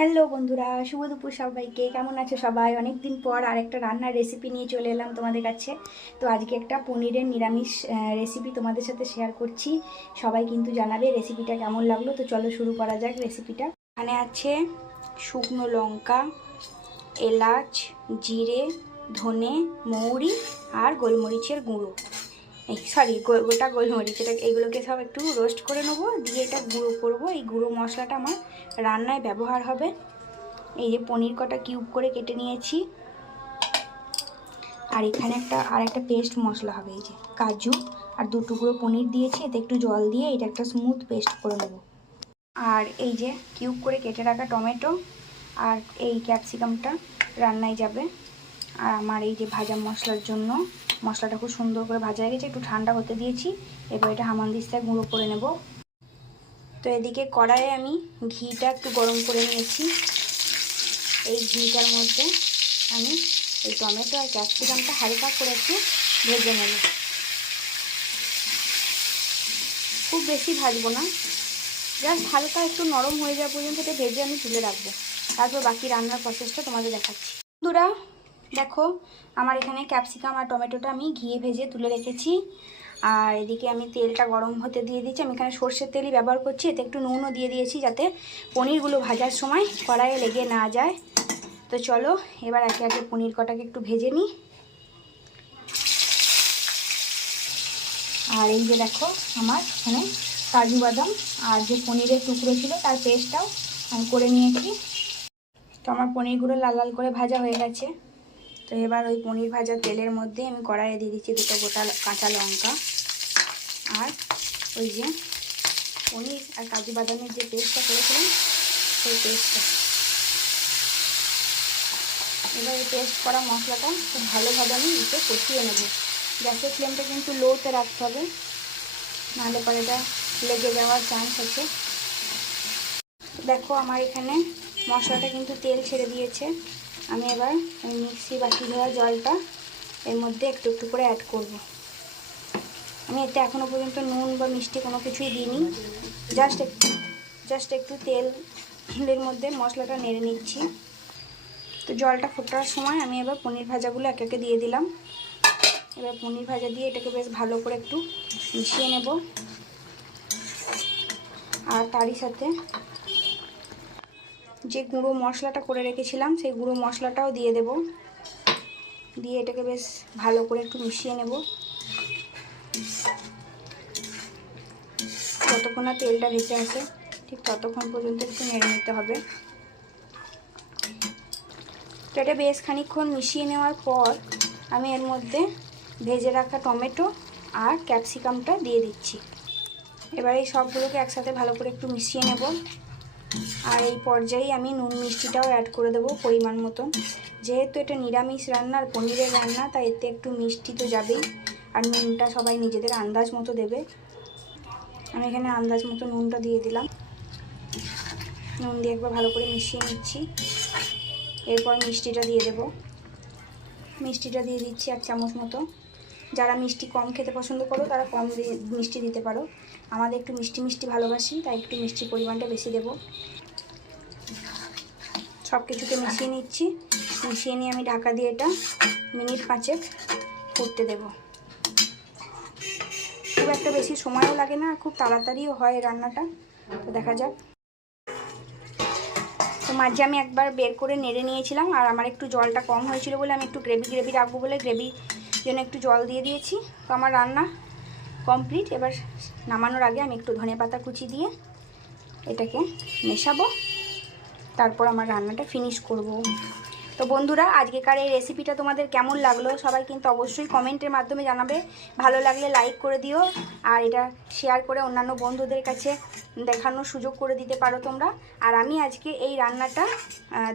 Hello বন্ধুরা, শুভ দুপুর সবাইকে। কেমন আছো সবাই? অনেক দিন পর আরেকটা রান্নার রেসিপি নিয়ে চলে এলাম তোমাদের কাছে। তো আজকে একটা পনিরের নিরামিষ রেসিপি তোমাদের সাথে শেয়ার করছি। সবাই কিন্তু জানাবে রেসিপিটা কেমন লাগলো। তো চলো শুরু করা যাক রেসিপিটা। এখানে আছে শুকনো লঙ্কা, এলাচ, জিরে, ধনে, মৌরি আর গোলমরিচের গুঁড়ো। গোটা গোলমরিচ, এগুলোকে সব একটু রোস্ট করে নেবো, দিয়ে এটা গুঁড়ো করবো। এই গুঁড়ো মশলাটা আমার রান্নায় ব্যবহার হবে। এই যে পনির কটা কিউব করে কেটে নিয়েছি, আর এখানে একটা পেস্ট মশলা হবে। এই যে কাজু আর 2 টুকরো পনির দিয়েছি, এতে একটু জল দিয়ে এটা একটা স্মুথ পেস্ট করে নেব। আর এই যে কিউব করে কেটে রাখা টমেটো আর এই ক্যাপসিকামটা রান্নায় যাবে। আর আমার এই যে ভাজা মশলার জন্য মশলাটা খুব সুন্দর করে ভাজা হয়ে গেছে, একটু ঠান্ডা হতে দিয়েছি। এবার এটা হামানদিস্তায় গুঁড়ো করে নেব। তো এদিকে কড়াইয়ে আমি ঘিটা একটু গরম করে নিয়েছি। এই ঘিটার মধ্যে আমি এই টমেটো আর ক্যাপসিকামটা হালকা করে একটু ভেজে নেব। খুব বেশি ভাজবো না, জাস্ট হালকা একটু নরম হয়ে যাওয়া পর্যন্ত এটা ভেজে আমি তুলে রাখবো। তারপর বাকি রান্নার প্রসেসটা তোমাদের দেখাচ্ছি। বন্ধুরা দেখো, আমার এখানে ক্যাপসিকাম আর টমেটোটা আমি ঘিয়ে ভেজে তুলে রেখেছি। আর এদিকে আমি তেলটা গরম হতে দিয়ে দিচ্ছি। আমি এখানে সর্ষের তেলই ব্যবহার করছি। এতে একটু নুনও দিয়ে দিয়েছি, যাতে পনিরগুলো ভাজার সময় কড়াইয়ে লেগে না যায়। তো চলো এবার একে একে পনির কটাকে একটু ভেজে নিই। আর এই যে দেখো, আমার এখানে কাজু বাদাম আর যে পনিরের টুকরো ছিল তার পেস্টটাও আমি করে নিয়েছি। তো আমার পনিরগুলো লাল লাল করে ভাজা হয়ে গেছে। তো এবার ওই পনির ভাজা তেলের মধ্যে আমি কড়াইয়ে দিয়ে দিচ্ছি 2টো গোটা কাঁচা লঙ্কা আর ওই যে পনির আর কাজু বাদামের যে পেস্টটা করেছিলাম সেই পেস্টটা। এবার এই পেস্ট করা মশলাটা খুব ভালোভাবে আমি এতে কষিয়ে নেব। গ্যাসের ফ্লেমটা কিন্তু লোতে রাখতে হবে, নাহলে পরে এটা লেগে যাওয়ার চান্স আছে। দেখো আমার এখানে মশলাটা কিন্তু তেল ছেড়ে দিয়েছে। আমি এবার মিক্সি বাটি ধোয়া জলটা এর মধ্যে একটু একটু করে অ্যাড করব। আমি এতে এখনও পর্যন্ত নুন বা মিষ্টি কোনো কিছুই দিইনি, জাস্ট একটু তেলের মধ্যে মশলাটা নেড়ে নিচ্ছি। তো জলটা ফোটার সময় আমি এবার পনির ভাজাগুলো একে একে দিয়ে দিলাম। এবার পনির ভাজা দিয়ে এটাকে বেশ ভালো করে একটু মিশিয়ে নেব। আর তারই সাথে যে গুঁড়ো মশলাটা করে রেখেছিলাম সেই গুঁড়ো মশলাটাও দিয়ে দেব। দিয়ে এটাকে বেশ ভালো করে একটু মিশিয়ে নেব। যতক্ষণ না তেলটা ভেসে আসে ঠিক ততক্ষণ পর্যন্ত একটু নেড়ে নিতে হবে। তো এটা বেশ খানিকক্ষণ মিশিয়ে নেওয়ার পর আমি এর মধ্যে ভেজে রাখা টমেটো আর ক্যাপসিকামটা দিয়ে দিচ্ছি। এবার এই সবগুলোকে একসাথে ভালো করে একটু মিশিয়ে নেব। আর এই পর্যায়ে আমি নুন মিষ্টিটাও অ্যাড করে দেবো পরিমাণ মতন। যেহেতু এটা নিরামিষ রান্না আর পনিরের রান্না, তাই এতে একটু মিষ্টি তো যাবেই। আর নুনটা সবাই নিজেদের আন্দাজ মতো দেবে। আমি এখানে আন্দাজ মতো নুনটা দিয়ে দিলাম। নুন দিয়ে একবার ভালো করে মিশিয়ে নিচ্ছি। এরপর মিষ্টিটা দিয়ে দেব। মিষ্টিটা দিয়ে দিচ্ছি 1 চামচ মতো। যারা মিষ্টি কম খেতে পছন্দ করো তারা কম মিষ্টি দিতে পারো। আমাদের একটু মিষ্টি মিষ্টি ভালোবাসি, তাই একটু মিষ্টির পরিমাণটা বেশি দেব। সব কিছুকে মিশিয়ে নিচ্ছি। মিশিয়ে নিয়ে আমি ঢাকা দিয়ে এটা মিনিট 5 ফুটতে দেব। খুব একটা বেশি সময়ও লাগে না, খুব তাড়াতাড়িও হয় রান্নাটা। তো দেখা যাক। তো মাঝে আমি একবার বের করে নেড়ে নিয়েছিলাম, আর আমার একটু জলটা কম হয়েছিল বলে আমি একটু গ্রেভি রাখবো বলে গ্রেভির জন্য একটু জল দিয়ে দিয়েছি। তো আমার রান্না কমপ্লিট। এবার নামানোর আগে আমি একটু ধনেপাতা কুচি দিয়ে এটাকে মেশাবো, তারপর আমার রান্নাটা ফিনিশ করব। তো বন্ধুরা আজকেকার এই রেসিপিটা তোমাদের কেমন লাগলো সবাই কিন্তু অবশ্যই কমেন্টের মাধ্যমে জানাবে। ভালো লাগলে লাইক করে দিও, আর এটা শেয়ার করে অন্যান্য বন্ধুদের কাছে দেখানোর সুযোগ করে দিতে পারো তোমরা। আর আমি আজকে এই রান্নাটা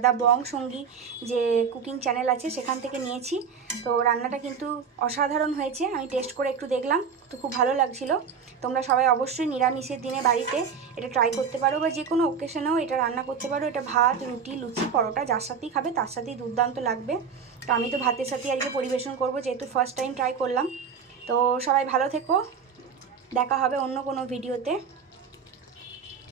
দ্য বং সঙ্গী যে কুকিং চ্যানেল আছে সেখান থেকে নিয়েছি। তো রান্নাটা কিন্তু অসাধারণ হয়েছে, আমি টেস্ট করে একটু দেখলাম, তো খুব ভালো লাগছিলো। তোমরা সবাই অবশ্যই নিরামিষের দিনে বাড়িতে এটা ট্রাই করতে পারো, বা যে কোনো ওকেশনেও এটা রান্না করতে পারো। এটা ভাত, রুটি, লুচি, পরোটা যার সাথেই খাবে তার সাথেই দুর্দান্ত লাগবে। তো আমি তো ভাতের সাথেই আজকে পরিবেশন করব, যেহেতু ফার্স্ট টাইম ট্রাই করলাম। তো সবাই ভালো থেকো, দেখা হবে অন্য কোনো ভিডিওতে।